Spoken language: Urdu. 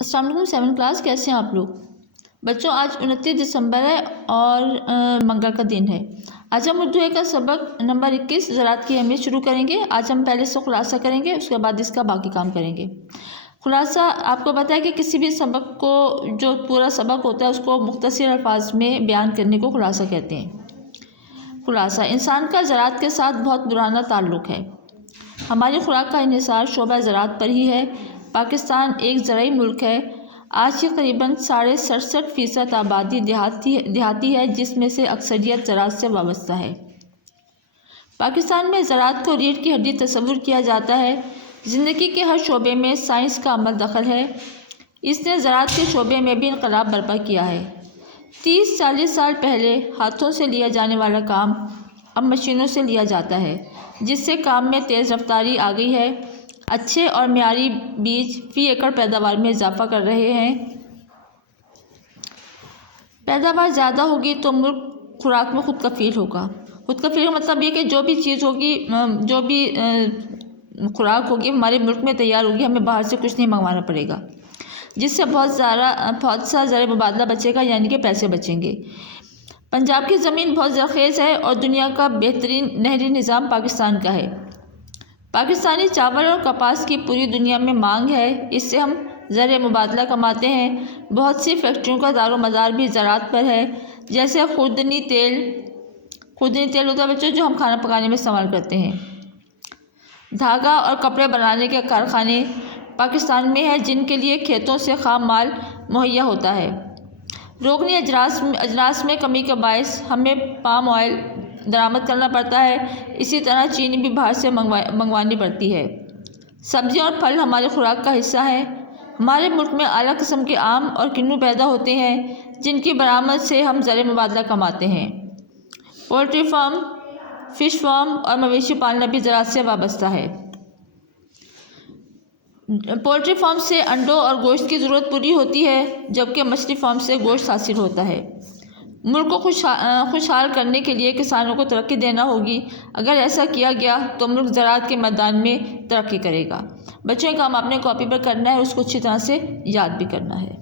السلام علیکم 7 کلاس، کیسے ہیں آپ لوگ بچوں؟ آج 29 دسمبر ہے اور منگل کا دن ہے۔ آج ہم اردو کا سبق نمبر 21 زراعت کی اہمیت شروع کریں گے۔ آج ہم پہلے سے خلاصہ کریں گے، اس کے بعد اس کا باقی کام کریں گے۔ خلاصہ آپ کو پتہ ہے کہ کسی بھی سبق کو، جو پورا سبق ہوتا ہے، اس کو مختصر الفاظ میں بیان کرنے کو خلاصہ کہتے ہیں۔ خلاصہ: انسان کا زراعت کے ساتھ بہت پرانا تعلق ہے۔ ہماری خوراک کا انحصار شعبہ زراعت پر ہی ہے۔ پاکستان ایک زرعی ملک ہے۔ آج کی تقریباً 67.67% آبادی دیہاتی ہے، جس میں سے اکثریت زراعت سے وابستہ ہے۔ پاکستان میں زراعت کو ریڑھ کی ہڈی تصور کیا جاتا ہے۔ زندگی کے ہر شعبے میں سائنس کا عمل دخل ہے۔ اس نے زراعت کے شعبے میں بھی انقلاب برپا کیا ہے۔ 30-40 سال پہلے ہاتھوں سے لیا جانے والا کام اب مشینوں سے لیا جاتا ہے، جس سے کام میں تیز رفتاری آ گئی ہے۔ اچھے اور معیاری بیج فی ایکڑ پیداوار میں اضافہ کر رہے ہیں۔ پیداوار زیادہ ہوگی تو ملک خوراک میں خود کفیل ہوگا۔ خود کفیل کا مطلب یہ کہ جو بھی چیز ہوگی، جو بھی خوراک ہوگی ہمارے ملک میں تیار ہوگی، ہمیں باہر سے کچھ نہیں منگوانا پڑے گا، جس سے بہت سا زر مبادلہ بچے گا، یعنی کہ پیسے بچیں گے۔ پنجاب کی زمین بہت زرخیز ہے اور دنیا کا بہترین نہری نظام پاکستان کا ہے۔ پاکستانی چاول اور کپاس کی پوری دنیا میں مانگ ہے، اس سے ہم زر مبادلہ کماتے ہیں۔ بہت سی فیکٹریوں کا دار و مدار بھی زراعت پر ہے، جیسے خوردنی تیل ہوتا ہے بچوں، جو ہم کھانا پکانے میں استعمال کرتے ہیں۔ دھاگا اور کپڑے بنانے کے کارخانے پاکستان میں ہیں، جن کے لیے کھیتوں سے خام مال مہیا ہوتا ہے۔ روغنی اجناس میں کمی کے باعث ہمیں پام آئل درآمد کرنا پڑتا ہے۔ اسی طرح چینی بھی باہر سے منگوانی پڑتی ہے۔ سبزیاں اور پھل ہماری خوراک کا حصہ ہیں۔ ہمارے ملک میں اعلیٰ قسم کے آم اور کنو پیدا ہوتے ہیں، جن کی برآمد سے ہم زر مبادلہ کماتے ہیں۔ پولٹری فارم، فش فارم اور مویشی پالنا بھی زراعت سے وابستہ ہے۔ پولٹری فارم سے انڈوں اور گوشت کی ضرورت پوری ہوتی ہے، جبکہ مچھلی فارم سے گوشت حاصل ہوتا ہے۔ ملک کو خوشحال کرنے کے لیے کسانوں کو ترقی دینا ہوگی۔ اگر ایسا کیا گیا تو ملک زراعت کے میدان میں ترقی کرے گا۔ بچوں کا کام آپ نے کاپی پر کرنا ہے اور اس کو اچھی طرح سے یاد بھی کرنا ہے۔